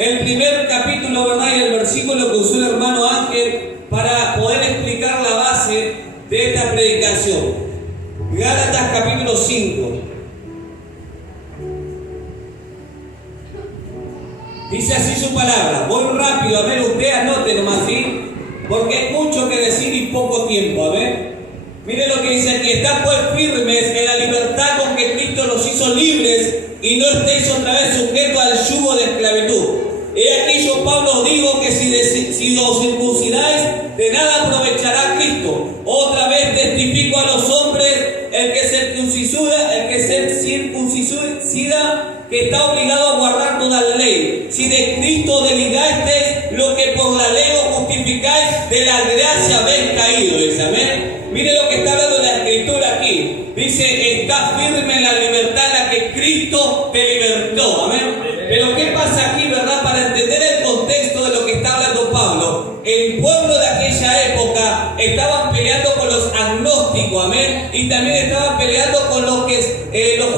el primer capítulo, ¿verdad? Y el versículo que usó el hermano Ángel para poder explicar la base de esta predicación. Gálatas capítulo 5. Dice así su palabra. Voy rápido, a ver, usted anote nomás, ¿sí? Porque hay mucho que decir y poco tiempo, a ver. Mire lo que dice aquí: están pues firmes en la libertad con que Cristo los hizo libres, y no estéis otra vez sujetos al yugo de esclavitud. He aquí yo, Pablo, os digo que si os circuncidáis, de nada aprovechará Cristo. Otra vez testifico a los hombres: el que se circuncida, que está obligado a guardar toda la ley. Si de Cristo desligasteis lo que por la ley os justificáis, de la gracia habéis caído. Dice, amén. Mire lo que está hablando la Escritura aquí. Dice: está firme en la libertad en la que Cristo te libertó. Amén. Pero ¿qué pasa aquí, verdad? Para entender el contexto de lo que está hablando Pablo, el pueblo de aquella época estaban peleando con los agnósticos, amén, y también estaban peleando con los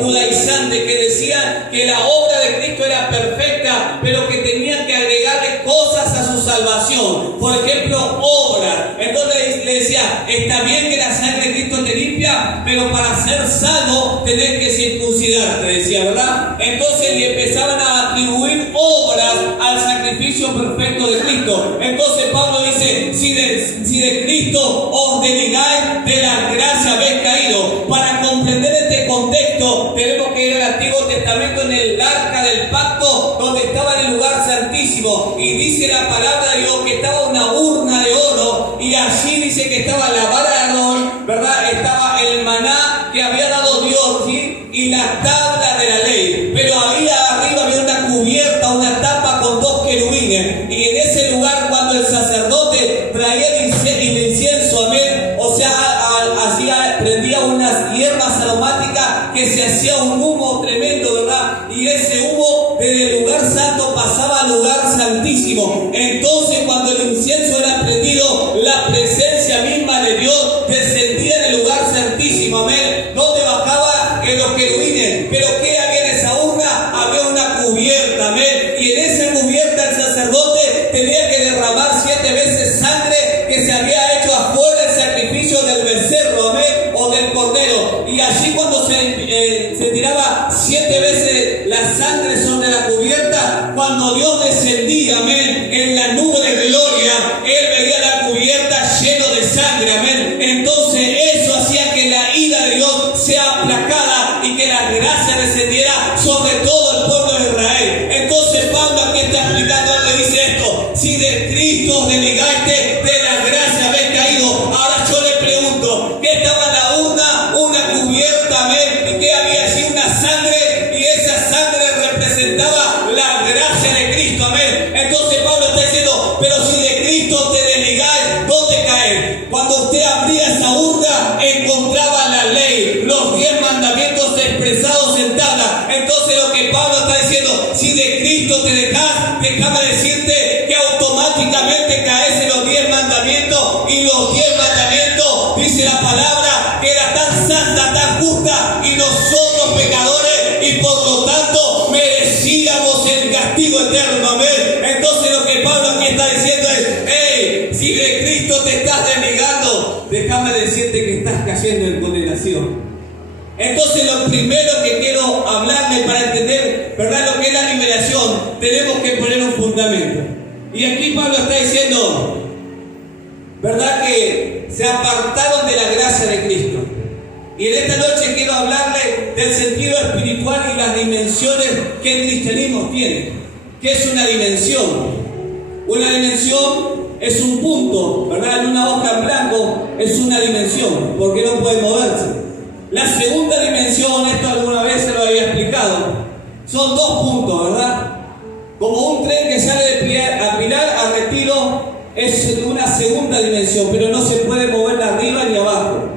judaizantes, que decían que la obra de Cristo era perfecta, pero que tenían que agregarle cosas a su salvación. Por ejemplo, obras. Entonces le decía: está bien que la sangre de Cristo te limpia, pero para ser salvo tenés que circuncidarte, decía, ¿verdad? Entonces le empezaban a atribuir obras al sacrificio perfecto de Cristo. Entonces Pablo dice: si de Cristo os desligáis, de la gracia habéis caído. Para comprender este contexto tenemos que ir al Antiguo Testamento, en el arca del pacto, donde estaba en el lugar santísimo, y dice la palabra de Dios que estaba una urna de oro, y allí dice que estaba la vara de Aarón, ¿verdad? Estaba el maná que había dado Dios, ¿sí? Y las tablas de la ley. Pero arriba había una cubierta, una tapa con dos querubines, y en ese lugar, cuando el sacerdote traía el incienso, amén, o sea, prendía unas hierbas aromáticas, que se hacía un humo tremendo, ¿verdad? Y ese humo desde el lugar santo pasaba al lugar santísimo. Entonces, cuando el incienso era prendido, la presencia misma de Dios descendía en el lugar santísimo, amén, donde bajaba en los querubines. Pero ¿qué había en esa urna? Había una cubierta, amén, y en esa cubierta el sacerdote tenía que derramar 7 veces sangre que se había hecho afuera del sacrificio del becerro, amén, o del cordero. Y allí, cuando se tiraba 7 veces la sangre sobre la cubierta, cuando Dios descendía, amén, en la nube de gloria, él veía la cubierta lleno de sangre, amén. Entonces eso hacía que la ira de Dios sea aplacada y que la gracia descendiera sobre todo el pueblo de Israel. Entonces Pablo aquí está explicando, le dice esto: si de Cristo os desligaste, de la gracia habéis caído. Ahora yo le pregunto: ¿qué estaba en la urna? Una cubierta, amén, y que había allí una sangre, y esa sangre representaba la gracia de Cristo, amén. Entonces Pablo está diciendo: pero si de Cristo te desligáis, ¿dónde caes? Cuando usted abría esa urna, encontraba la ley, los 10 mandamientos expresados en tabla. Entonces lo que Pablo está diciendo: si de Cristo te dejas, déjame decirte que automáticamente caes en los 10 mandamientos, y los 10 mandamientos, dice la palabra, que era tan santa, tan justa, y nosotros pecadores, y por lo tanto merecíamos el castigo eterno, amén. Entonces lo que Pablo aquí está diciendo es: hey, si de Cristo te estás desligando, déjame decirte que estás cayendo en condenación. Entonces lo primero que quiero hablarle para entender, ¿verdad?, lo que es la liberación, tenemos que poner un fundamento. Y aquí Pablo está diciendo, ¿verdad?, que se apartaron de la gracia de Cristo. Y en esta noche quiero hablarle del sentido espiritual y las dimensiones que el cristianismo tiene. ¿Qué es una dimensión? Una dimensión es un punto, ¿verdad? En una hoja en blanco es una dimensión, porque no puede moverse. La segunda dimensión, esto alguna vez se lo había explicado, son 2 puntos, ¿verdad? Como un tren que sale de Pilar a Retiro, es una segunda dimensión, pero no se puede mover de arriba ni abajo.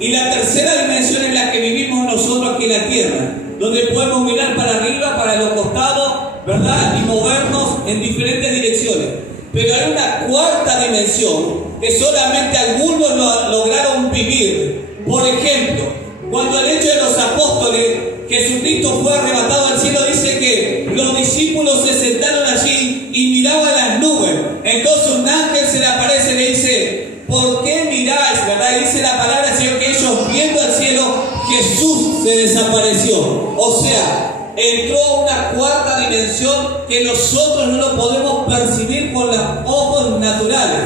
Y la tercera dimensión es la que vivimos nosotros aquí en la tierra, donde podemos mirar para arriba, para los costados, ¿verdad?, y movernos en diferentes direcciones. Pero hay una cuarta dimensión que solamente algunos lograron vivir. Por ejemplo, cuando el Hecho de los Apóstoles Jesucristo fue arrebatado al cielo, dice que los discípulos se sentaron allí y miraban las nubes. Entonces un ángel se le aparece y le dice: ¿por qué miráis? ¿Verdad? Y dice la palabra del Señor que ellos, viendo al cielo, Jesús se desapareció. O sea, entró a una cuarta dimensión que nosotros no lo podemos percibir con los ojos naturales.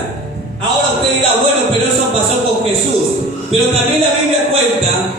Ahora usted dirá: bueno, pero eso pasó con Jesús. Pero también la Biblia cuenta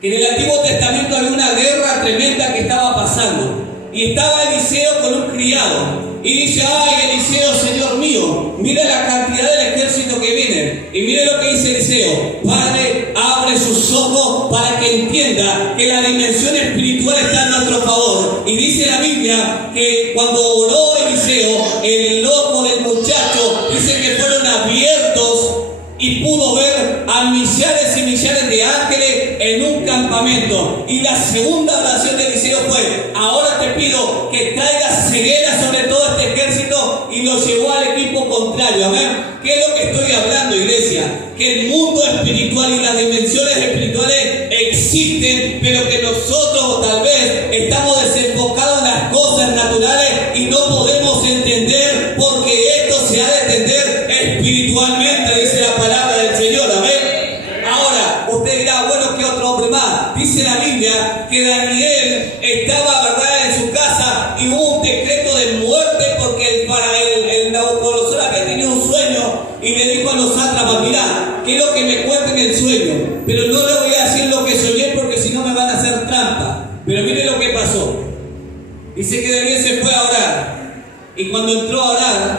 que en el Antiguo Testamento había una guerra tremenda que estaba pasando. Y estaba Eliseo con un criado. Y dice: ay, Eliseo, Señor mío, mira la cantidad del ejército que viene. Y mire lo que dice Eliseo: Padre, abre sus ojos para que entienda que la dimensión espiritual está a nuestro favor. Y dice la Biblia que cuando oró Eliseo, el ojo del muchacho dice que fueron abiertos y pudo ver a millares y millares de ángeles en un campamento. Y la segunda oración de Eliseo fue: ahora te pido que traigas ceguera sobre todo este ejército, y lo llevó al equipo contrario. Amén. ¿Qué es lo que estoy hablando, iglesia? Que el mundo espiritual y las dimensiones espirituales existen, pero que nosotros tal vez estamos desenfocados en las cosas naturales y no podemos entender, porque esto se ha de entender espiritualmente, dice la palabra del Señor. Amén. Ahora, usted dirá: bueno, ¿qué otro hombre más? Dice la Biblia que Daniel estaba, ¿verdad?, en su casa, y hubo un decreto de muerte porque el Nabucodonosor había tenido un sueño y le dijo a los sátrapas: mirá, quiero que me cuenten el sueño, pero no le voy a decir lo que soñé porque si no me van a hacer trampa. Pero mire lo que pasó. Dice que Daniel se fue a orar, y cuando entró a orar,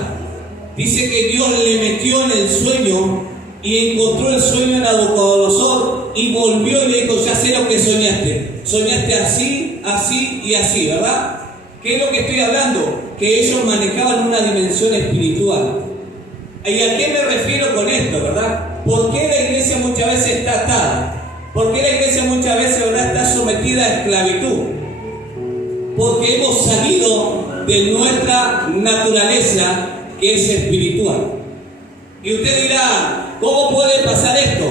dice que Dios le metió en el sueño y encontró el sueño en Nabucodonosor y volvió y le dijo: ya sé lo que soñaste. Soñaste así, así y así, ¿verdad? ¿Qué es lo que estoy hablando? Que ellos manejaban una dimensión espiritual. ¿Y a qué me refiero con esto, verdad? ¿Por qué la iglesia muchas veces está atada? ¿Por qué la iglesia muchas veces, verdad, está sometida a esclavitud? Porque hemos salido de nuestra naturaleza, que es espiritual. Y usted dirá: ¿cómo puede pasar esto?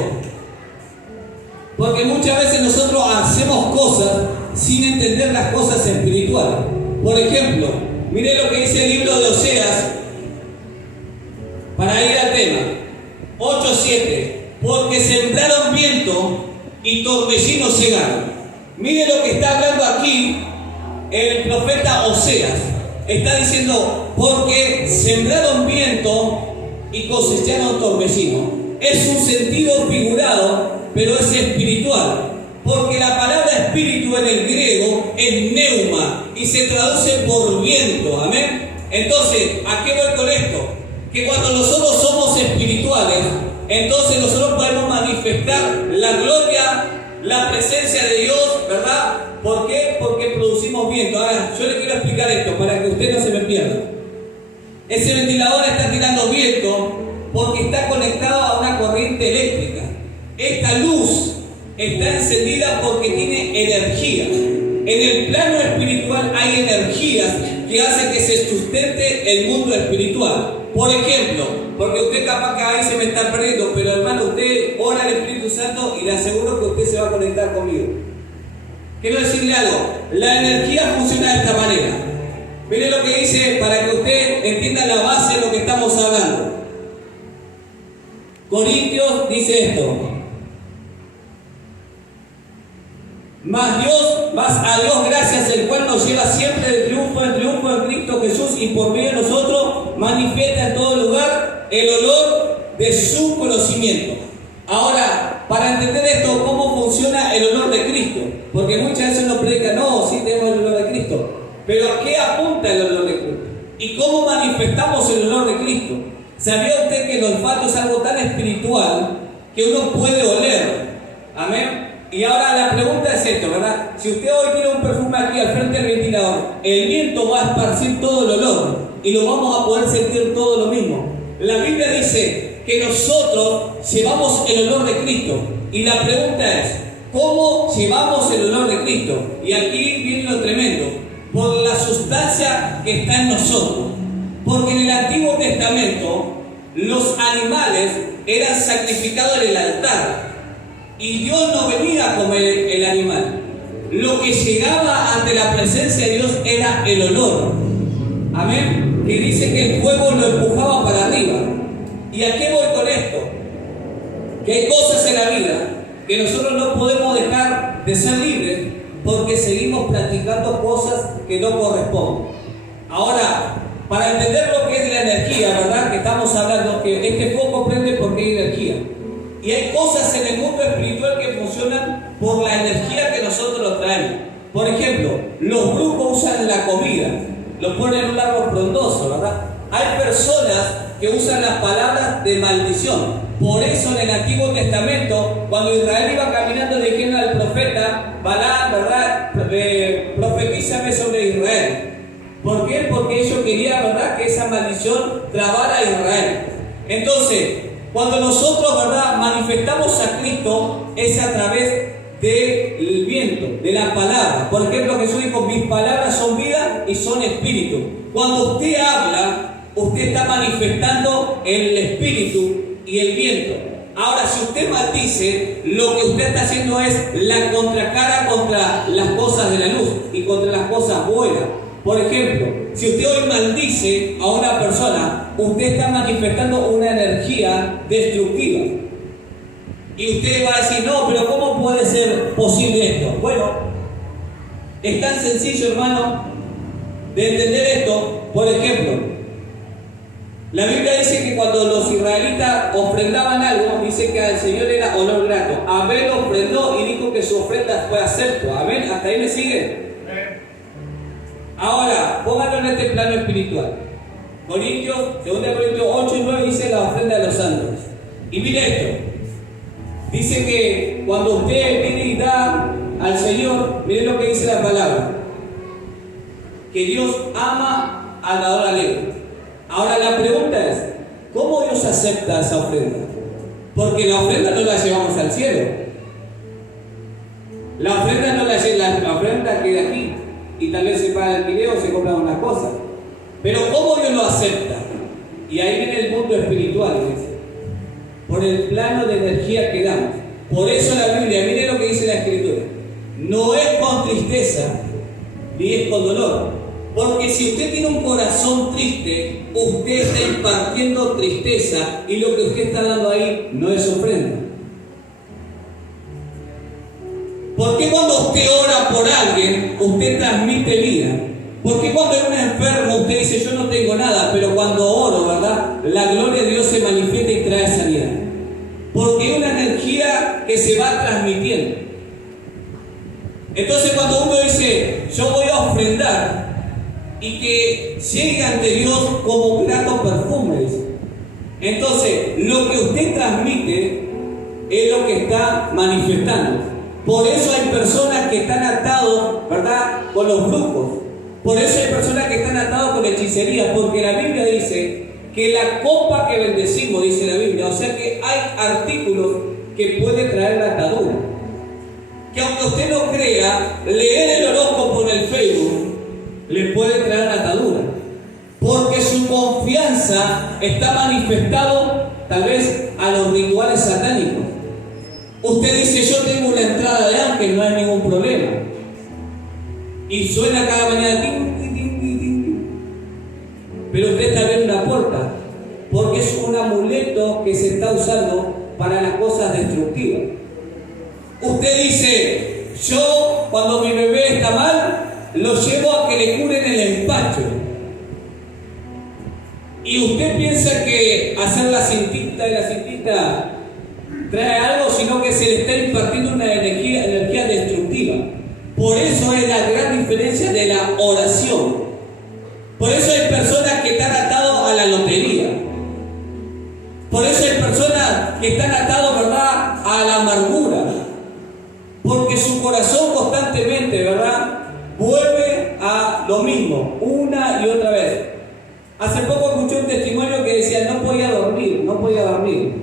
Porque muchas veces nosotros hacemos cosas sin entender las cosas espirituales. Por ejemplo, mire lo que dice el libro de Oseas, para ir al tema, 8:7. Porque sembraron viento y torbellinos cegaron. Mire lo que está hablando aquí el profeta Oseas. Está diciendo: porque sembraron viento y cosecharon torbellino. Es un sentido figurado, pero es espiritual. Porque la palabra espíritu en el griego es neuma y se traduce por viento. Amén. Entonces, ¿a qué voy con esto? Que cuando nosotros somos espirituales, entonces nosotros podemos manifestar la gloria, la presencia de Dios, ¿verdad? ¿Por qué? Porque producimos viento. Ahora, yo le quiero explicar esto para que usted no se me pierda. Ese ventilador está tirando viento porque está conectado a una corriente eléctrica. Esta luz está encendida porque tiene energía. En el plano espiritual hay energías que hacen que se sustente el mundo espiritual. Por ejemplo, porque usted capaz que ahí se me está perdiendo, pero hermano, usted ora al Espíritu Santo y le aseguro que usted se va a conectar conmigo. Quiero decirle algo: la energía funciona de esta manera. Mire lo que dice para que usted entienda la base de lo que estamos hablando. Corintios dice esto: más a Dios gracias, el cual nos lleva siempre de triunfo en triunfo en Cristo Jesús, y por medio de nosotros manifiesta en todo lugar el olor de su conocimiento. Ahora, para entender esto, ¿cómo funciona el olor de Cristo? Porque muchas veces nos predican: no, sí tenemos el olor de Cristo. Pero ¿a qué apunta el olor de Cristo? ¿Y cómo manifestamos el olor de Cristo? ¿Sabía usted que el olfato es algo tan espiritual que uno puede oler? Amén. Y ahora la pregunta es esto, ¿verdad? Si usted hoy tiene un perfume aquí al frente del ventilador, el viento va a esparcir todo el olor y lo vamos a poder sentir todo lo mismo. La Biblia dice que nosotros llevamos el olor de Cristo. Y la pregunta es: ¿cómo llevamos el olor de Cristo? Y aquí viene lo tremendo: por la sustancia que está en nosotros. Porque en el Antiguo Testamento los animales eran sacrificados en el altar y Dios no venía a comer el animal. lo que llegaba ante la presencia de Dios era el olor. Amén. Que dice que el fuego lo empujaba para arriba. ¿Y a qué voy con esto? Que hay cosas en la vida que nosotros no podemos dejar de ser libres porque seguimos practicando cosas que no corresponden. Ahora, para entender lo que es la energía, ¿verdad? Que estamos hablando, que este foco prende porque hay energía. Y hay cosas en el mundo espiritual que funcionan por la energía que nosotros traemos. Por ejemplo, los brujos usan la comida, lo ponen en un árbol frondoso, ¿verdad? Hay personas que usan las palabras de maldición. Por eso en el Antiguo Testamento, cuando Israel iba caminando, le dijeron al profeta Balaam, ¿verdad? Profetízame sobre Israel. ¿Por qué? Porque ellos querían, ¿verdad?, que esa maldición trabara a Israel. Entonces, cuando nosotros, ¿verdad?, manifestamos a Cristo, es a través del viento, de la palabra. Por ejemplo, Jesús dijo, mis palabras son vida y son espíritu. Cuando usted habla, usted está manifestando el espíritu y el viento. Ahora, si usted maldice, lo que usted está haciendo es la contracara contra las cosas de la luz y contra las cosas buenas. Por ejemplo, si usted hoy maldice a una persona, usted está manifestando una energía destructiva. Y usted va a decir, no, pero ¿cómo puede ser posible esto? Bueno, es tan sencillo, hermano, de entender esto. Por ejemplo, la Biblia dice que cuando los israelitas ofrendaban algo, dice que al Señor era olor grato. Abel ofrendó y dijo que su ofrenda fue acepto. Amén, ¿hasta ahí me sigue? Ahora, pónganlo en este plano espiritual. Corintios, 2 Corintios 8 y 9 dice la ofrenda de los santos. Y mire esto. Dice que cuando usted viene y da al Señor, mire lo que dice la palabra. Que Dios ama al dador alegre. Ahora la pregunta es, ¿cómo Dios acepta esa ofrenda? Porque la ofrenda no la llevamos al cielo. La ofrenda no la ofrenda queda aquí. Y tal vez se paga el alquiler o se compran unas cosas. Pero ¿cómo Dios lo acepta? Y ahí viene el mundo espiritual, dice. Por el plano de energía que damos. Por eso la Biblia, mire lo que dice la Escritura. No es con tristeza, ni es con dolor. Porque si usted tiene un corazón triste, usted está impartiendo tristeza y lo que usted está dando ahí no es ofrenda. ¿Por qué cuando usted ora por alguien, usted transmite vida? ¿Por qué cuando hay un enfermo usted dice yo no tengo nada, pero cuando oro, ¿verdad?, la gloria de Dios se manifiesta y trae sanidad? Porque es una energía que se va transmitiendo. Entonces cuando uno dice yo voy a ofrendar y que llegue ante Dios como grato perfume, entonces lo que usted transmite es lo que está manifestando. Por eso hay personas que están atados, ¿verdad?, con los brujos. Por eso hay personas que están atados con hechicería, porque la Biblia dice que la copa que bendecimos, dice la Biblia, o sea que hay artículos que pueden traer la atadura. Que aunque usted no crea, leer el horóscopo en el Facebook le puede traer la atadura. Porque su confianza está manifestado tal vez a los rituales satánicos. Usted dice, yo tengo una entrada de ángel, no hay ningún problema. Y suena cada mañana, ting, ting, ting, ting, ting. Pero usted está viendo una puerta, porque es un amuleto que se está usando para las cosas destructivas. Usted dice, yo cuando mi bebé está mal, lo llevo a que le curen el empacho. Y usted piensa que hacer la cintita y la cintita trae algo, sino que se le está impartiendo una energía destructiva. Por eso es la gran diferencia de la oración. Por eso hay personas que están atados a la lotería. Por eso hay personas que están atados, ¿verdad?, a la amargura. Porque su corazón constantemente, ¿verdad?, vuelve a lo mismo, una y otra vez. Hace poco escuché un testimonio que decía, no podía dormir.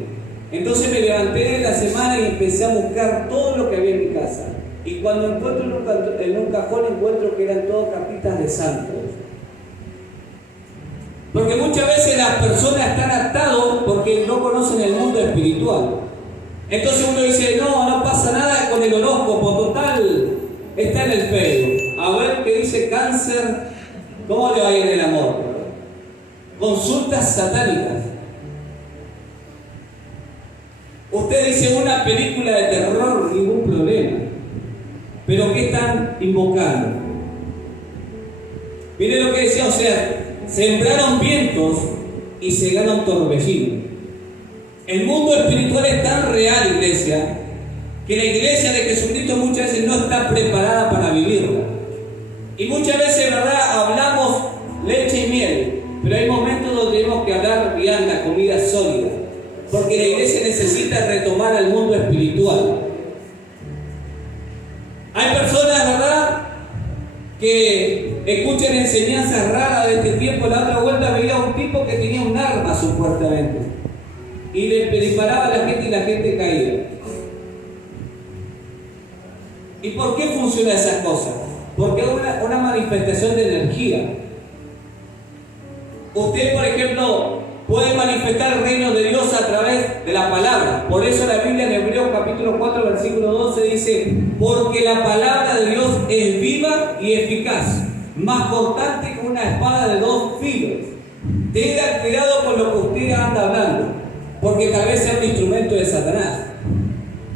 Entonces me levanté en la semana y empecé a buscar todo lo que había en mi casa. Y cuando encuentro en un cajón, encuentro que eran todas capitas de santos. Porque muchas veces las personas están atados porque no conocen el mundo espiritual. Entonces uno dice, no pasa nada con el horóscopo, total, está en el Facebook. A ver qué dice cáncer, ¿cómo le va a ir el amor? Consultas satánicas. Usted dice una película de terror, ningún problema. Pero ¿qué están invocando? Mire lo que decía, o sea, sembraron vientos y cegaron torbellinos. El mundo espiritual es tan real, iglesia, que la iglesia de Jesucristo muchas veces no está preparada para vivirla. Y muchas veces, ¿verdad?, hablamos leche y miel, pero hay momentos donde tenemos que hablar vianda, comida sólida, porque la iglesia necesita retomar al mundo espiritual. Hay personas, ¿verdad?, que escuchan enseñanzas raras de este tiempo. La otra vuelta veía a un tipo que tenía un arma supuestamente y le disparaba a la gente y la gente caía. ¿Y por qué funcionan esas cosas? Porque es una manifestación de energía. Usted, por ejemplo, puede manifestar el reino de Dios a través de la palabra. Por eso la Biblia en Hebreos capítulo 4, versículo 12 dice: porque la palabra de Dios es viva y eficaz, más cortante que una espada de 2 filos. Tenga cuidado con lo que usted anda hablando, porque tal vez sea un instrumento de Satanás.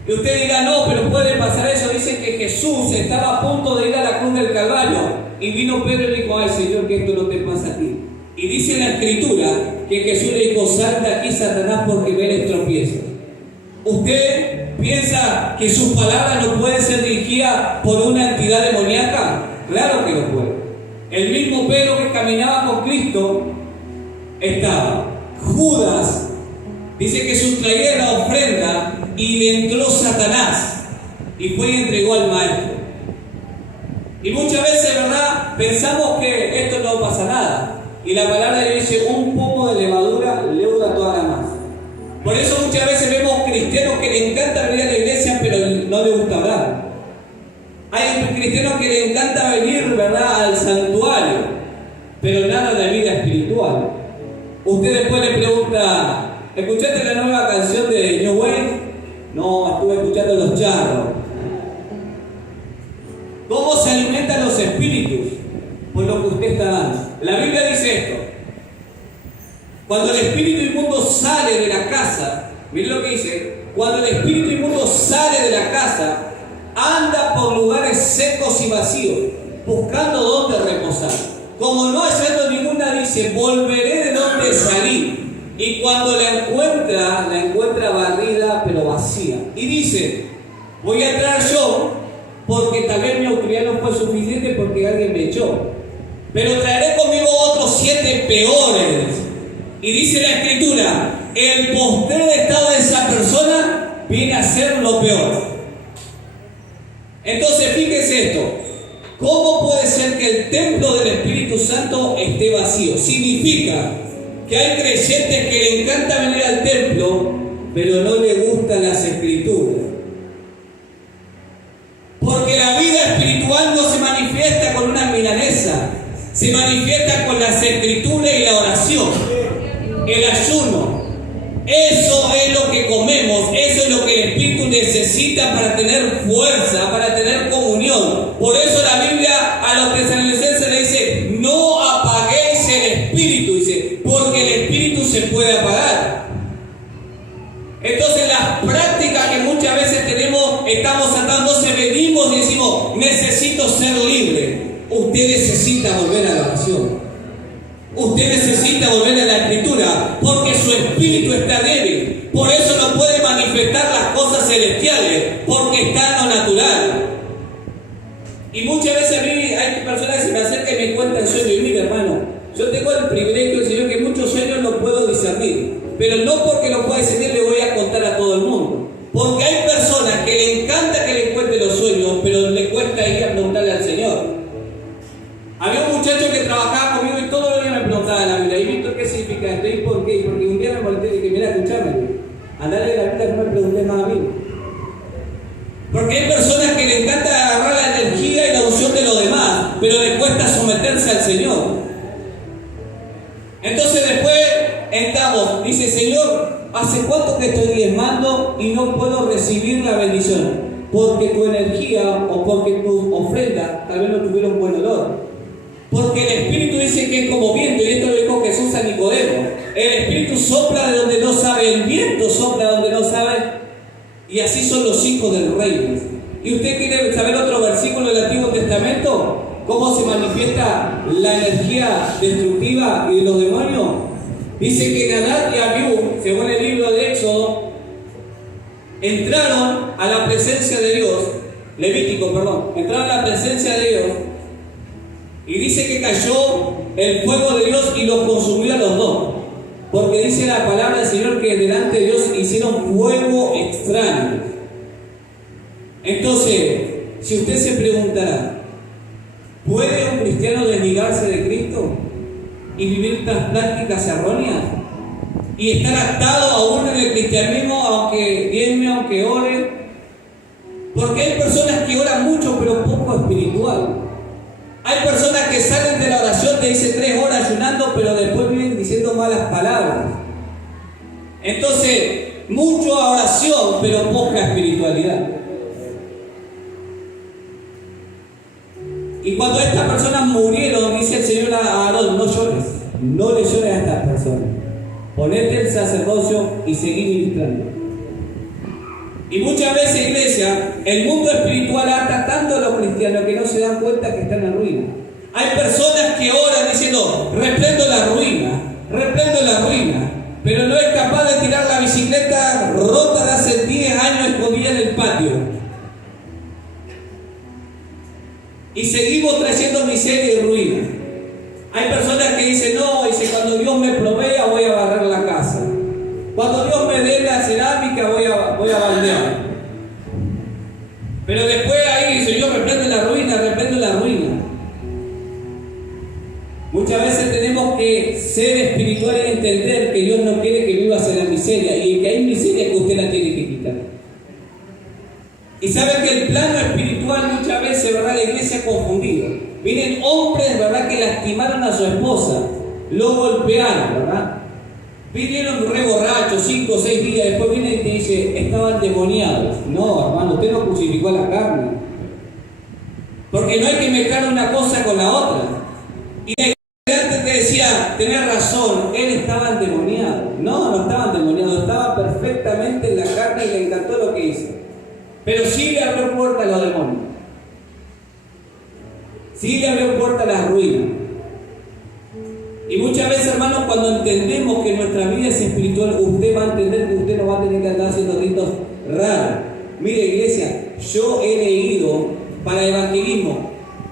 Y usted dirá, no, pero puede pasar eso. Dice que Jesús estaba a punto de ir a la cruz del Calvario y vino Pedro y le dijo: ay, Señor, que esto no te pasa a ti. Y dice la Escritura que Jesús le dijo: sal de aquí, Satanás, porque me eres tropiezo. ¿Usted piensa que sus palabras no pueden ser dirigidas por una entidad demoníaca? Claro que no puede. El mismo Pedro que caminaba con Cristo estaba. Judas dice que sustraía la ofrenda y le entró Satanás y fue y entregó al maestro. Y muchas veces, ¿verdad?, pensamos que esto no pasa nada. Y la palabra de Dios dice: un poco de levadura leuda toda la masa. Por eso muchas veces vemos cristianos que les encanta venir a la iglesia, pero no les gusta hablar. Hay cristianos que les encanta venir, ¿verdad?, al santuario, pero nada de vida espiritual. Usted después le pregunta: ¿escuchaste la nueva canción de New Wave? No, estuve escuchando Los Charros. ¿Cómo se alimentan los espíritus? Por lo que usted está dando. La Biblia dice esto: cuando el espíritu inmundo sale de la casa, miren lo que dice, cuando el espíritu inmundo sale de la casa, anda por lugares secos y vacíos, buscando dónde reposar. Como no hallando ninguna, dice: volveré de donde salí. Y cuando la encuentra barrida pero vacía. Y dice: voy a entrar yo, porque tal vez mi autoridad no fue suficiente porque alguien me echó. Pero traeré conmigo otros 7 peores. Y dice la Escritura: el postrer estado de esa persona viene a ser lo peor. Entonces, fíjense esto: ¿cómo puede ser que el templo del Espíritu Santo esté vacío? Significa que hay creyentes que le encanta venir al templo, pero no le gustan las Escrituras. Porque la vida espiritual no se manifiesta con una milanesa, se manifiesta con las Escrituras y la oración, el ayuno. Eso es lo que comemos, eso es lo que el Espíritu necesita para tener fuerza, para tener comunión. Por eso la Biblia a los tesalonicenses le dice: no apaguéis el Espíritu, dice, porque el Espíritu se puede apagar. Entonces las prácticas que muchas veces tenemos, estamos tratando, venimos y decimos: necesito ser libre. Usted necesita volver a la oración. Usted necesita volver a la Escritura, porque su espíritu está débil. Por eso no puede manifestar las cosas celestiales, porque está en lo natural. Y muchas veces a mí hay personas que se me acercan y me cuentan sueños. Y mira, hermano, yo tengo el privilegio del Señor que muchos sueños no puedo discernir. Pero no porque lo pueda discernir le voy a contar a todo el mundo. Porque hay personas que le encanta que le cuente los sueños, pero le cuesta ir a preguntarle al Señor. Había un muchacho que trabajaba conmigo y todos los días me preguntaba la Biblia: ¿y Víctor, qué significa esto? ¿Y por qué? Porque un día me molesté y dije: mira, escuchame, andale la Biblia, no me preguntes más a mí. Porque hay personas que le encanta agarrar la energía y la unción de los demás, pero le cuesta someterse al Señor. Entonces después entramos, dice: Señor, ¿hace cuánto que estoy diezmando y no puedo recibir la bendición? porque tu energía o porque tu ofrenda tal vez no tuviera un buen olor. Porque el Espíritu dice que es como viento, y esto lo dijo Jesús a Nicodemo. El Espíritu sopla de donde no sabe, el viento sopla de donde no sabe, y así son los hijos del rey. ¿Y usted quiere saber otro versículo del Antiguo Testamento? ¿Cómo se manifiesta la energía destructiva y de los demonios? Dice que Nadab y Abiú, según el libro de Éxodo, entraron a la presencia de Dios, entraron a la presencia de Dios, y dice que cayó el fuego de Dios y los consumió a los dos. Porque dice la palabra del Señor que delante de Dios hicieron fuego extraño. Entonces, si usted se preguntará, ¿puede un cristiano desligarse de Cristo y vivir estas prácticas erróneas? Y estar atado aún en el cristianismo, aunque diezme, aunque ore. Porque hay personas que oran mucho pero poco espiritual. Hay personas que salen de la oración, te dicen 3 horas ayunando, pero después vienen diciendo malas palabras. Entonces, mucha oración, pero poca espiritualidad. Y cuando estas personas murieron, dice el Señor a Aarón, no llores, no le llores a estas personas. Ponete el sacerdocio y seguí ministrando. Y muchas veces, iglesia, el mundo espiritual ata tanto a los cristianos que no se dan cuenta que están en ruina. Hay personas que oran diciendo, reprendo la ruina, pero no es capaz de tirar la bicicleta rota de hace 10 años escondida en el patio. Y seguimos trayendo miseria y ruina. Hay personas que dicen, no, dice, cuando Dios me provea voy a barrer la casa. Cuando Dios me dé la cerámica voy a baldear. Pero después ahí dice, yo reprendo la ruina. Muchas veces tenemos que ser espirituales y entender que Dios no quiere que vivas en la miseria, y que hay miseria que usted la tiene que quitar. Y saben que el plano espiritual muchas veces, ¿verdad?, la iglesia ha confundido. Vienen hombres, ¿verdad?, que lastimaron a su esposa, lo golpearon, ¿verdad? Vinieron re borrachos, 5 o 6 días, después viene y te dice, estaban demoniados. No, hermano, usted no crucificó la carne. Porque no hay que mezclar una cosa con la otra. Y antes te decía, tenés razón, él estaba endemoniado. No estaba endemoniado, estaba perfectamente en la carne y le encantó lo que hizo. Pero sí le abrió puerta a los demonios. Sí le abrió puerta a las ruinas. Y muchas veces, hermanos, cuando entendemos que nuestra vida es espiritual, usted va a entender que usted no va a tener que andar haciendo ritos raros. Mire, iglesia, yo he leído para evangelismo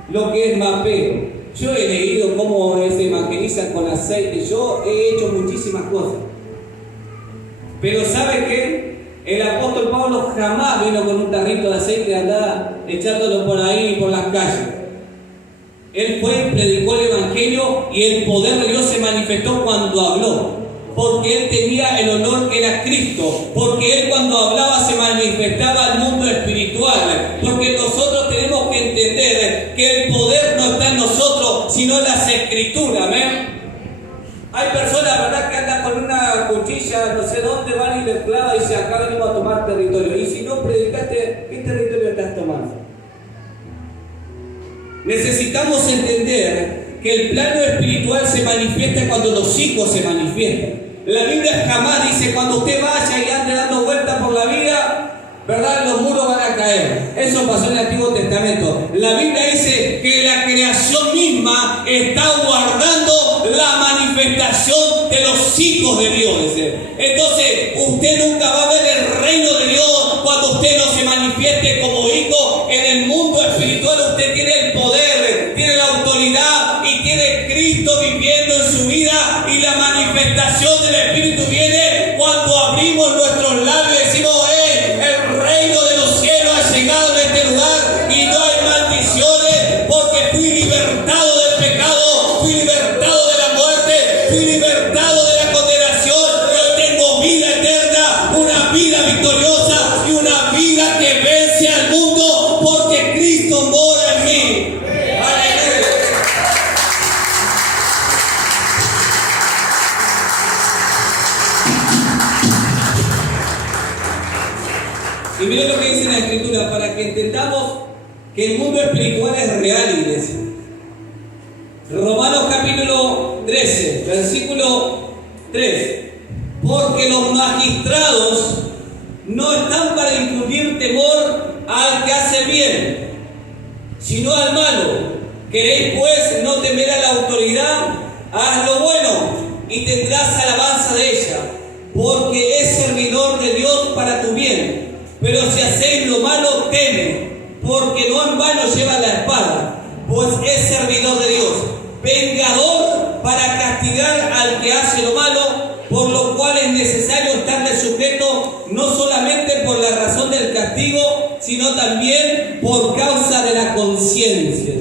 lo que es mapeo. Yo he leído cómo se evangeliza con aceite. Yo he hecho muchísimas cosas. Pero ¿sabe qué? El apóstol Pablo jamás vino con un tarrito de aceite y andaba echándolo por ahí, por las calles. Él fue y predicó el Evangelio, y el poder de Dios se manifestó cuando habló. Porque él tenía el honor que era Cristo. Porque él cuando hablaba se manifestaba al mundo espiritual. Porque nosotros tenemos que entender que el poder no está en nosotros, sino en las Escrituras. ¿Ven? Hay personas, ¿verdad?, que andan con una cuchilla, no sé dónde, van y le clavan y dicen, acá venimos a tomar territorio. Y si no predicaste, ¿qué territorio estás tomando? Necesitamos entender que el plano espiritual se manifiesta cuando los hijos se manifiestan. La Biblia jamás dice, cuando usted vaya y ande dando vueltas por la vida, ¿verdad?, los muros van a caer. Eso pasó en el Antiguo Testamento. La Biblia dice que la creación misma está guardando la manifestación de los hijos de Dios. Entonces, usted nunca va a ver el reino de Dios cuando usted no se manifieste como hijo. En el mundo espiritual usted tiene el poder, tiene la autoridad y tiene Cristo viviendo en su vida, y la manifestación del Espíritu viene cuando abrimos nuestros labios y decimos, el reino de los cielos ha llegado en este lugar y no hay maldiciones, porque fui libertado del pecado, fui libertado de la muerte, fui libertado de la condenación, y hoy tengo vida eterna, una vida victoriosa y una vida que vence al mundo, porque Cristo mora en mí. Aleluya. miren lo que dice la Escritura, para que entendamos que el mundo espiritual es real, iglesia. Romanos capítulo 13, versículo 3. Porque los magistrados no están para infundir temor al que hace bien, sino al malo. ¿Queréis pues no temer a la autoridad? Haz lo bueno y tendrás alabanza de ella, porque es servidor de Dios para tu bien. Pero si hacéis lo malo, teme, porque no en vano lleva la espada, pues es servidor de Dios, vengador para castigar al que hace lo malo, por lo cual es necesario estarle sujeto no solamente por la razón del castigo, sino también por causa de la conciencia.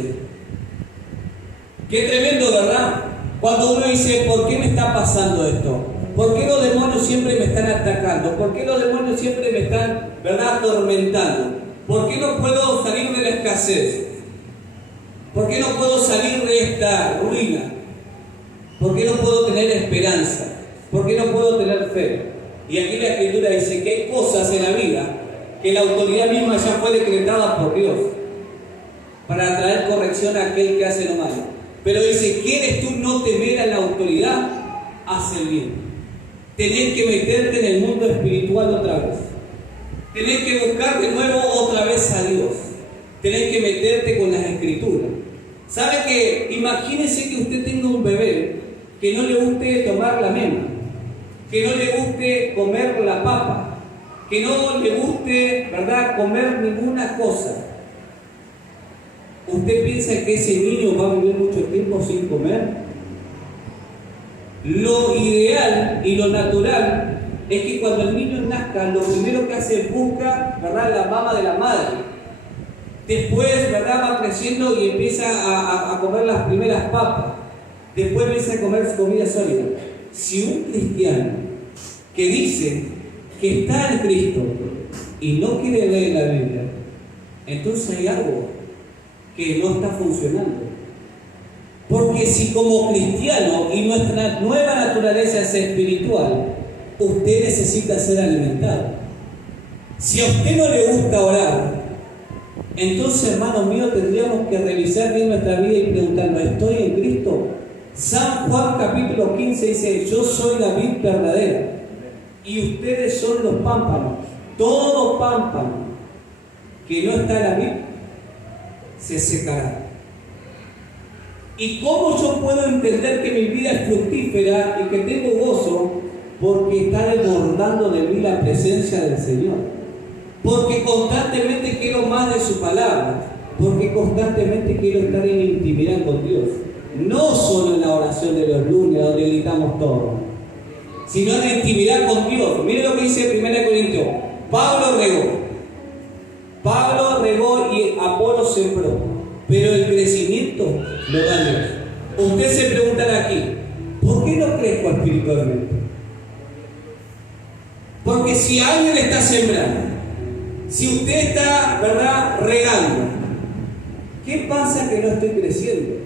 Qué tremendo, ¿verdad? Cuando uno dice, ¿por qué me está pasando esto? ¿Por qué los demonios siempre me están atacando? ¿Por qué los demonios siempre me están, verdad, atormentando? ¿Por qué no puedo salir de la escasez? ¿Por qué no puedo salir de esta ruina? ¿Por qué no puedo tener esperanza? ¿Por qué no puedo tener fe? Y aquí la Escritura dice que hay cosas en la vida que la autoridad misma ya fue decretada por Dios para traer corrección a aquel que hace lo malo. Pero dice, ¿quieres tú no temer a la autoridad? Haz el bien. Tenés que meterte en el mundo espiritual otra vez. Tenés que buscar de nuevo otra vez a Dios. Tenés que meterte con las Escrituras. ¿Sabe que? Imagínese que usted tenga un bebé que no le guste tomar la mema, que no le guste comer la papa, que no le guste, ¿verdad?, comer ninguna cosa. ¿Usted piensa que ese niño va a vivir mucho tiempo sin comer? Lo ideal y lo natural es que cuando el niño nazca, lo primero que hace es buscar, ¿verdad?, la mama de la madre. Después, ¿verdad?, va creciendo y empieza a comer las primeras papas. Después empieza a comer su comida sólida. Si un cristiano que dice que está en Cristo y no quiere leer la Biblia, entonces hay algo que no está funcionando. Porque si como cristiano y nuestra nueva naturaleza es espiritual, usted necesita ser alimentado. Si a usted no le gusta orar, entonces, hermanos míos, tendríamos que revisar bien nuestra vida y preguntarnos, ¿estoy en Cristo? San Juan capítulo 15 dice, yo soy la vid verdadera y ustedes son los pámpanos. Todo pámpano que no está en la vid se secará. ¿Y cómo yo puedo entender que mi vida es fructífera y que tengo gozo? Porque está desbordando de mí la presencia del Señor. Porque constantemente quiero más de su palabra. Porque constantemente quiero estar en intimidad con Dios. No solo en la oración de los lunes, donde gritamos todo, sino en la intimidad con Dios. Mire lo que dice 1 Corintios. Pablo regó y Apolo sembró, pero el crecimiento lo da Dios. Usted se preguntará aquí, ¿por qué no crezco espiritualmente? Porque si alguien está sembrando, si usted está, ¿verdad?, regando, ¿qué pasa que no estoy creciendo?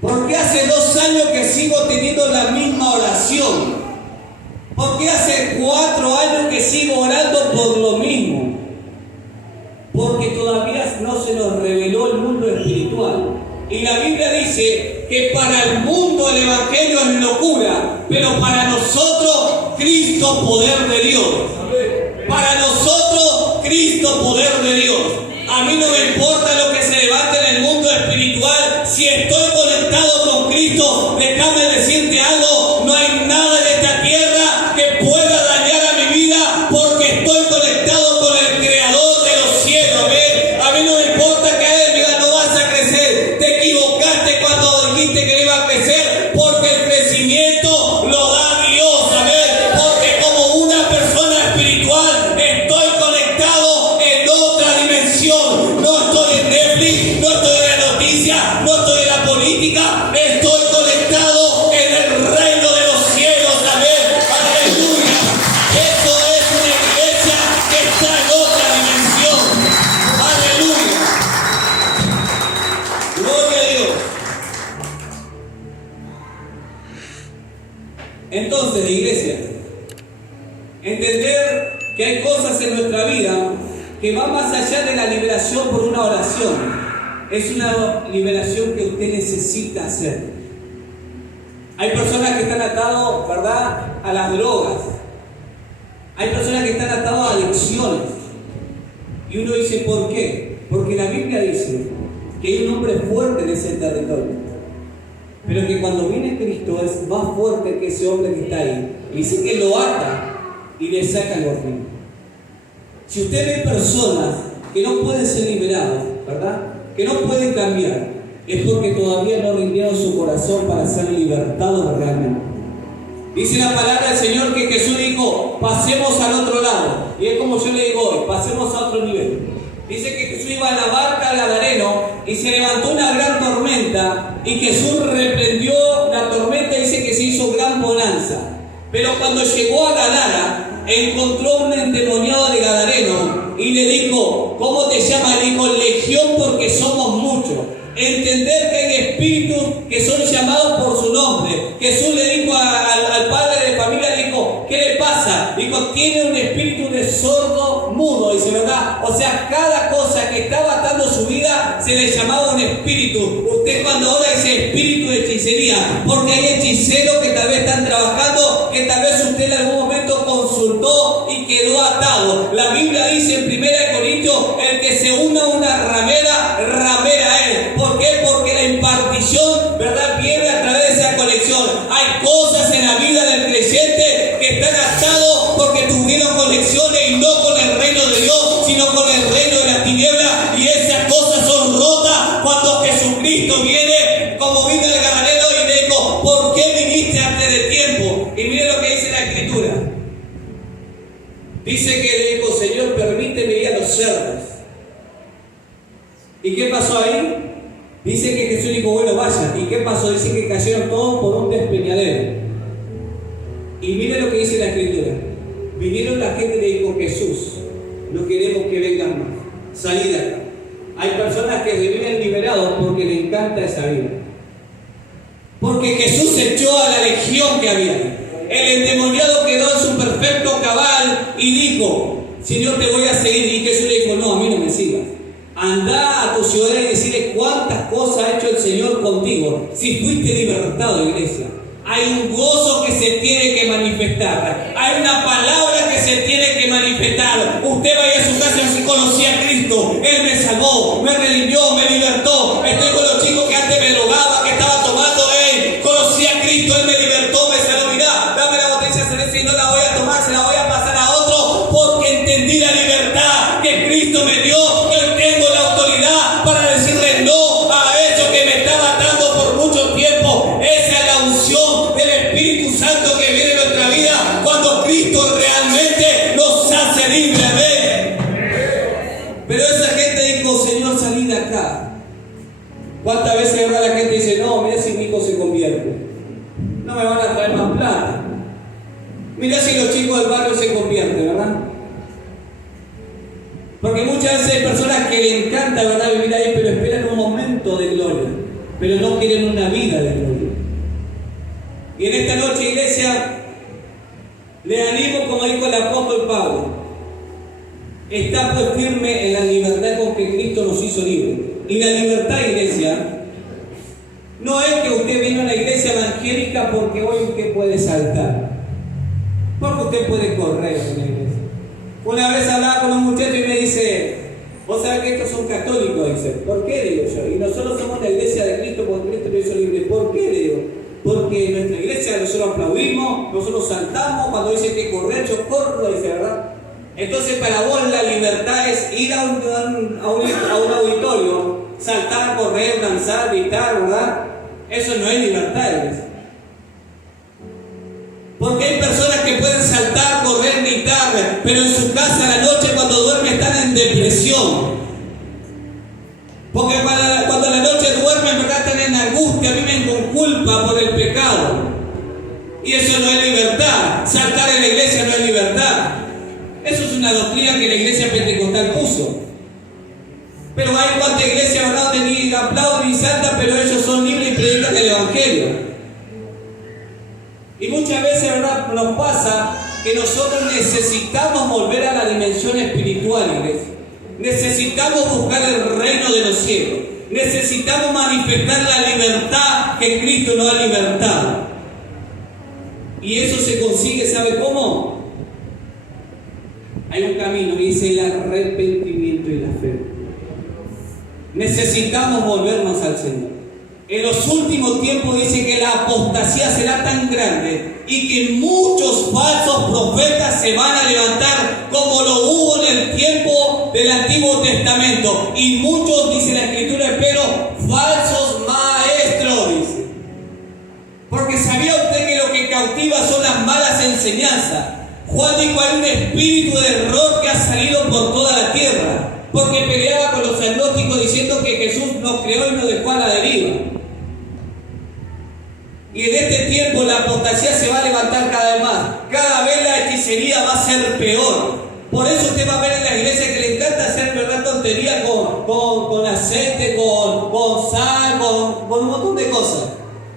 Porque hace 2 años que sigo teniendo la misma oración. Porque hace 4 años que sigo orando por lo mismo. Porque todavía no se nos reveló el mundo espiritual. Y la Biblia dice que para el mundo el Evangelio es locura, pero para nosotros Cristo poder de Dios. Para nosotros Cristo poder de Dios. A mí no me importa lo que se levante en el mundo espiritual. Si estoy conectado con Cristo, déjame decirte algo, no hay nada en esta tierra que pueda dañar a mi vida, porque estoy conectado con el Creador de los cielos. ¿Ves? A mí no me importa que Él diga, no vas a crecer. Te equivocaste cuando dijiste que iba a crecer, porque el crecimiento lo da Dios. ¿Sabes? Porque como una persona espiritual estoy conectado en otra dimensión. No estoy en Netflix, no estoy en la noticia, no estoy en la política, estoy conectado en el reino de los cielos. ¿Sabes? Aleluya. Eso es una iglesia que está en otra dimensión. Aleluya. Gloria a Dios. Entonces, iglesia, entender que hay cosas en nuestra vida que van más allá de la liberación por una oración. Es una liberación que usted necesita hacer. Hay personas que están atados, ¿verdad?, a las drogas. Hay personas que están atados a adicciones. Y uno dice, ¿por qué? Porque la Biblia dice que hay un hombre fuerte en ese territorio, pero que cuando viene Cristo es más fuerte que ese hombre que está ahí. Y dice que lo ata y le saca el botín. Si usted ve personas que no pueden ser liberados, ¿verdad?, que no pueden cambiar, es porque todavía no rindieron su corazón para ser libertados realmente. Dice la palabra del Señor que Jesús dijo, pasemos al otro lado. Y es como yo le digo hoy, pasemos a otro nivel. Dice que Jesús iba a la barca al Gadareno y se levantó una gran tormenta y Jesús reprendió la tormenta y dice que se hizo gran bonanza. Pero cuando llegó a Gadara, encontró un endemoniado de Gadareno y le dijo, ¿cómo te llamas? Le dijo, Legión, porque somos muchos. Entender que hay espíritus que son llamados por su nombre. Jesús le dijo al padre de familia, le dijo, ¿qué le pasa? Dijo, tiene un espíritu de sordo mudo, dice, ¿verdad? O sea, cada cosa que estaba atando su vida se le llamaba un espíritu. Usted cuando ora dice espíritu de hechicería, porque hay hechiceros que tal vez están trabajando, que tal vez usted en algún momento consultó y quedó atado. La Biblia dice en 1 Corintios, el que se una a una ramera, ramera es. ¿Por qué? Porque la impartición, ¿verdad?, viene a través de esa conexión. Hay cosas en la vida del creyente que están atados porque tuvieron conexiones y no con el reino de Dios, sino con el reino de las tinieblas. Y esas cosas son rotas cuando Jesucristo viene, como vino el Gadareno y le dijo, ¿por qué viniste antes de tiempo? Y mire lo que dice la Escritura. Dice que le dijo, Señor, permíteme ir a los cerdos. ¿Y qué pasó ahí? Dice que Jesús dijo, bueno, vaya. ¿Y qué pasó? Dice que cayeron todos por un despeñadero. Y mire lo que dice la Escritura. Vinieron la gente y le dijo, Jesús, no queremos que vengan más. Salí de acá. Hay personas que viven liberados porque les encanta esa vida. Porque Jesús echó a la legión que había. El endemoniado quedó en su perfecto cabal y dijo, Señor, te voy a seguir. Y Jesús le dijo, no, a mí no me sigas. Anda a tu ciudad y decirle cuántas cosas ha hecho el Señor contigo. Si fuiste libertado, iglesia. Hay un gozo que se tiene que manifestar. Hay una palabra que se tiene que manifestar. Usted vaya a su casa y si conocí a Cristo. Él me salvó, me redimió, me libertó. Estoy con los chicos que antes me drogaba, que estaba tomando. Conocí a Cristo, Él me libertó, me salvó. Mirá, dame la botella celeste y no la voy a tomar, se la voy a pasar a otro. Porque entendí la libertad que Cristo me dio. Tengo la autoridad para decirle no a eso que me estaba atando por mucho tiempo. Esa es la unción del Espíritu Santo que viene en nuestra vida cuando Cristo realmente nos hace libres. Amén. Pero esa gente dijo, Señor, salí de acá. ¿Cuántas veces ahora la gente dice, no, mira si mi hijo se convierte? No me van a traer más plata. Mira si los chicos del barrio se convierten, ¿verdad? Porque muchas veces hay personas que les encanta, ¿verdad?, vivir ahí, pero esperan un momento de gloria, pero no quieren una vida de gloria. Y en esta noche, iglesia, le animo, como dijo el apóstol Pablo, está pues firme en la libertad con que Cristo nos hizo libres. Y la libertad, iglesia, no es que usted vino a la iglesia evangélica porque hoy usted puede saltar, porque usted puede correr en la iglesia. Una vez hablaba con un muchacho y me dice, vos sabés que estos son católicos, dice. ¿Por qué? Digo yo. Y nosotros somos la iglesia de Cristo porque Cristo nos hizo libre. ¿Por qué? Digo. Porque en nuestra iglesia nosotros aplaudimos, nosotros saltamos, cuando dicen que correr, yo corro, dice, ¿verdad? Entonces para vos la libertad es ir a un auditorio, saltar, correr, danzar, gritar, ¿verdad? Eso no es libertad, iglesia. Porque hay personas que pueden saltar, correr, gritar, pero en su casa a la noche cuando duermen están en depresión. Porque cuando a la noche duermen, ¿verdad?, están en angustia, viven con culpa por el pecado. Y eso no es libertad. Saltar en la iglesia no es libertad. Eso es una doctrina que la iglesia pentecostal puso. Pero hay cuantas iglesias, ¿verdad?, donde ni aplauden ni saltan, pero ellos son libres y predican el evangelio. Y muchas veces, ¿verdad?, nos pasa que nosotros necesitamos volver a la dimensión espiritual, iglesia. Necesitamos buscar el reino de los cielos. Necesitamos manifestar la libertad que Cristo nos ha libertado. Y eso se consigue, ¿sabe cómo? Hay un camino, dice el arrepentimiento y la fe. Necesitamos volvernos al Señor. En los últimos tiempos dice que la apostasía será tan grande y que muchos falsos profetas se van a levantar como lo hubo en el tiempo del Antiguo Testamento. Y muchos, dice la Escritura, pero falsos maestros, dice. Porque ¿sabía usted que lo que cautiva son las malas enseñanzas? Juan dijo, hay un espíritu de error que ha salido por toda la tierra, porque peleaba con los agnósticos diciendo que Jesús nos creó y nos dejó a la deriva. Y en este tiempo la apostasía se va a levantar cada vez más. Cada vez la hechicería va a ser peor. Por eso usted va a ver en la iglesia que le encanta hacer, ¿verdad?, tonterías con aceite, con sal, con un montón de cosas.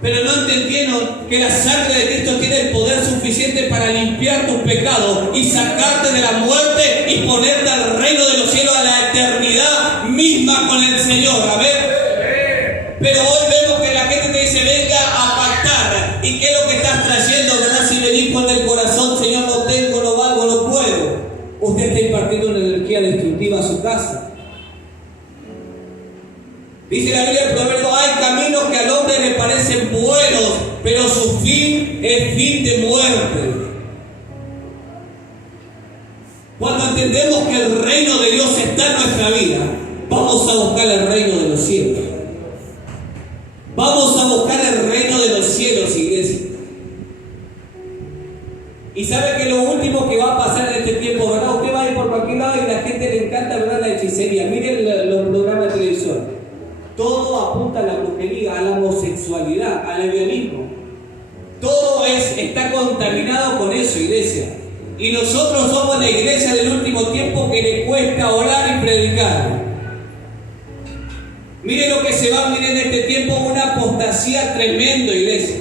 Pero no entendieron que la sangre de Cristo tiene el poder suficiente para limpiar tus pecados y sacarte de la muerte y ponerte al reino de los cielos, a la eternidad misma con el Señor. A ver. Pero hoy vemos que la gente te dice, venga a pactar. ¿Y qué es lo que estás trayendo, verdad? Si venís con el corazón, Señor, no tengo, no valgo, no puedo. Usted está impartiendo una energía destructiva a su casa. Dice la Biblia en Proverbios, hay caminos que al hombre le parecen buenos, pero su fin es fin de muerte. Cuando entendemos que el reino de Dios está en nuestra vida, vamos a buscar el reino de los cielos. Vamos a buscar el reino de los cielos, iglesia. Y sabe que lo último que va a pasar en este tiempo, ¿verdad? Usted va a ir por cualquier lado y a la gente le encanta, ¿verdad?, la hechicería. Miren los programas de televisión. Todo apunta a la brujería, a la homosexualidad, al lesbianismo. Todo está contaminado con eso, iglesia. Y nosotros somos la iglesia del último tiempo que le cuesta orar y predicar. Miren lo que se va a vivir en este tiempo, una apostasía tremenda, iglesia.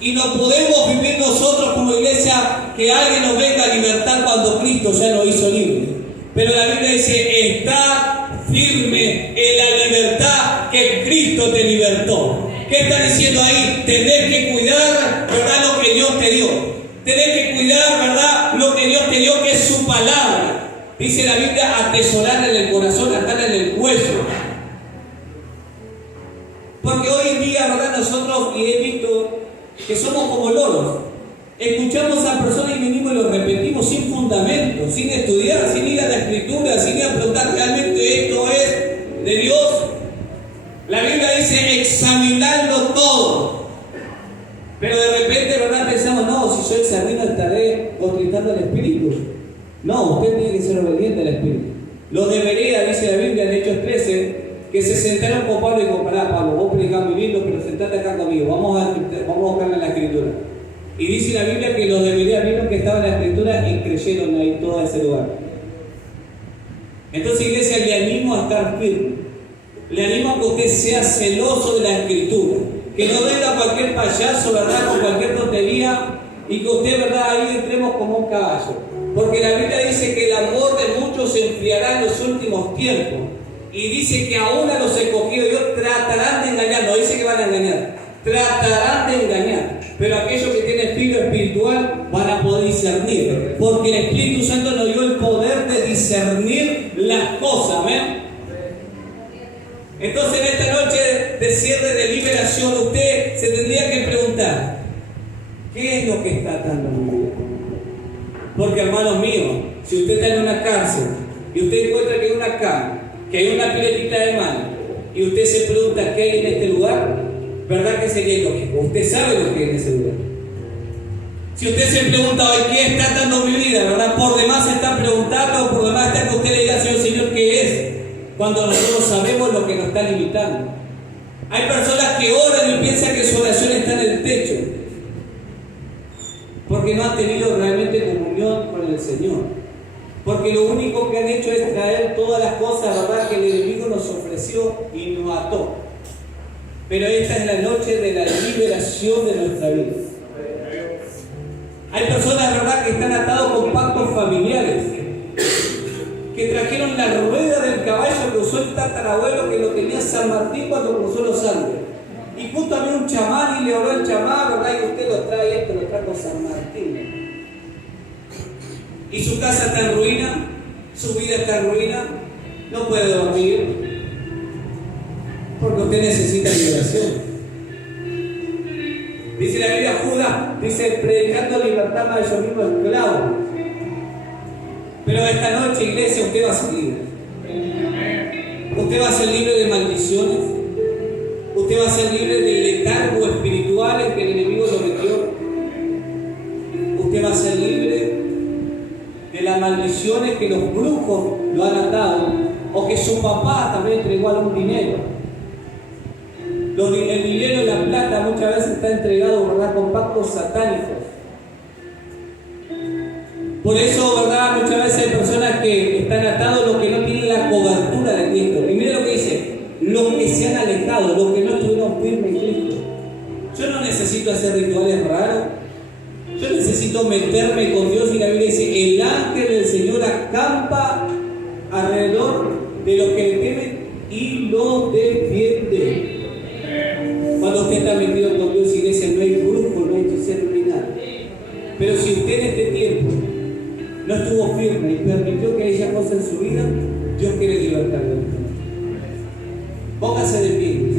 Y no podemos vivir nosotros como iglesia que alguien nos venga a libertar cuando Cristo ya nos hizo libre. Pero la Biblia dice, está firme en la libertad que Cristo te libertó. ¿Qué está diciendo ahí? Tenés que cuidar, ¿verdad?, lo que Dios te dio. Tenés que cuidar, ¿verdad?, lo que Dios te dio, que es su palabra. Dice la Biblia, atesorar en el corazón, atar en el cuello. Porque hoy en día, ¿verdad?, nosotros, y he visto que somos como loros. Escuchamos a personas y venimos y lo repetimos sin fundamento, sin estudiar, sin ir a la Escritura, sin ir a preguntar realmente esto es de Dios. La Biblia dice examinarlo todo. Pero de repente, ¿verdad?, pensamos, no, si soy examino estaré contristando al Espíritu. No, usted tiene que ser obediente al Espíritu. Los de Berea, dice la Biblia en Hechos 13, que se sentaron con Pablo y dijo, pará, Pablo, vos predicás muy lindo, pero sentate acá conmigo, vamos a buscarle la Escritura. Y dice la Biblia que los de Berea vieron que estaba en la Escritura y creyeron ahí todo ese lugar. Entonces, iglesia, le animo a estar firme. Le animo a que usted sea celoso de la Escritura. Que no venga cualquier payaso, ¿verdad?, con cualquier tontería y que usted, ¿verdad?, ahí entremos como un caballo. Porque la Biblia dice que el amor de muchos se enfriará en los últimos tiempos. Y dice que aún a los escogidos Dios tratarán de engañar. No dice que van a engañar. Tratarán de engañar. Pero aquellos que tienen espíritu espiritual van a poder discernir. Porque el Espíritu Santo nos dio el poder de discernir las cosas. ¿Amén? Entonces en esta noche de cierre de liberación usted se tendría que preguntar, ¿qué es lo que está atando mi vida? Porque, hermanos míos, si usted está en una cárcel y usted encuentra que hay una cama, que hay una piletita de mano, y usted se pregunta qué hay en este lugar, ¿verdad que sería lógico? Usted sabe lo que hay en ese lugar. Si usted se pregunta hoy qué está dando mi vida, ¿verdad? Por demás está preguntando, por demás está que usted le diga, Señor, ¿qué es? Cuando nosotros sabemos lo que nos está limitando. Hay personas que oran y piensan que su oración está en el techo, porque no han tenido realmente comunión con el Señor. Porque lo único que han hecho es traer todas las cosas, ¿verdad?, que el enemigo nos ofreció y nos ató. Pero esta es la noche de la liberación de nuestra vida. Hay personas, ¿verdad?, que están atados con pactos familiares, que trajeron la rueda del caballo que usó el tatarabuelo, que lo tenía San Martín cuando cruzó los Andes. Y justo había un chamán y le oró el chamán, ¿verdad? Y usted lo trae esto, lo trajo San Martín. Y su casa está en ruina, su vida está en ruina, no puede dormir, porque usted necesita liberación. Dice la Biblia, Judas, dice, predicando libertad para ellos mismos esclavos. Pero esta noche, iglesia, usted va a ser libre. Usted va a ser libre de maldiciones. Usted va a ser libre del letargo espiritual en que el enemigo lo metió. Usted va a ser libre de las maldiciones que los brujos lo han atado, o que su papá también entregó algún dinero. El dinero y la plata muchas veces está entregado, ¿verdad?, con pactos satánicos. Por eso, ¿verdad?, muchas veces hay personas que están atados, los que no tienen la cobertura de Cristo. Y mire lo que dice, los que se han alejado, los que no estuvieron firmes en Cristo. Yo no necesito hacer rituales raros. Yo necesito meterme con Dios, y la Biblia dice, el ángel del Señor acampa alrededor de los que le temen y los defiende. Cuando usted está metido con Dios, iglesia, no hay brujo, no hay hechicero, no hay nada. Pero si usted en este tiempo no estuvo firme y permitió que haya cosas en su vida, Dios quiere libertarlo. Póngase de pie.